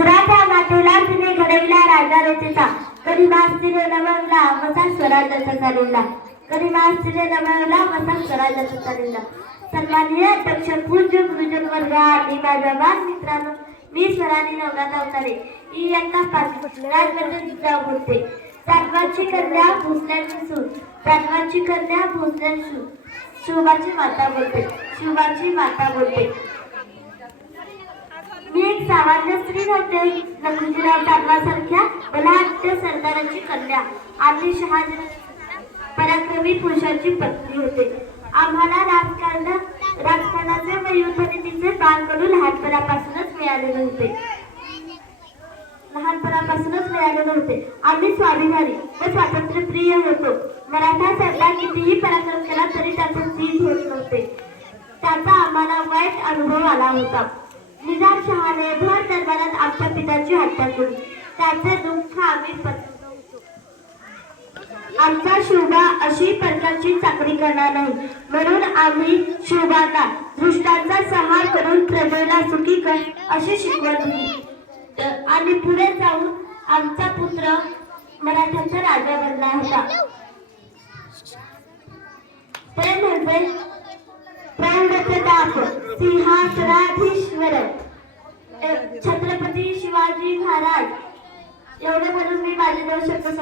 गुजरातच्या मातेला तिने घडविला राजा रचेचा, गरिमास तिने नमवला वसा स्वराज्याचा चालिला, गरिमास तिने नमवला वसा स्वराज्याचा चालिला. सन्माननीय अध्यक्ष, पूज्य गुरुजन वर्ग आणि माझ्या बाल मित्रांनो, मी स्वरानी नवनाथ अवतारे इयत्ता 5 राजवर्धन जाऊ बोलते. जानवाची कन्या भोसल्याची सून, जानवाची कन्या भोसल्याची सून, शिवबाची माता बोलते, शिवबाची माता बोलते. मी एक सामान्य स्त्री नव्हते. लखुजीराव जानवासारख्या बलाढ्य सरदाराची कन्या आणि शहाजी पराक्रमी पुरुषाची पत्नी होते. आम्हाला राजकारणाचे व युद्धनीतीचे बाळकडू लहानपणापासूनच मिळालेले होते. आम्ही स्वाभिमानी व स्वातंत्र्यप्रिय होतो. मराठा सरदार कितीही पराक्रम केला तरी त्याचे चीज होत नव्हते. त्याचा आम्हाला वाईट अनुभव आला होता. निजामशहाने भर दरबारात आमच्या पित्याची हत्या केली. त्याचे दुःख आम्ही पचवतो. आमचा शिवबा अशी परकाची चाकरी करणार नाही, म्हणून आम्ही शिवबांना दृष्टांचा संहार करून प्रजेला सुखी कर अशी शिकवण दिली. आणि पुढे जाऊन आमचा पुत्र मराठ्यांचा राजा बनला होता. ते म्हणजे प्राणप्रताप सिंहासनाधीश्वर छत्रपती शिवाजी महाराज. एवढे म्हणून मी माझे 2 शब्द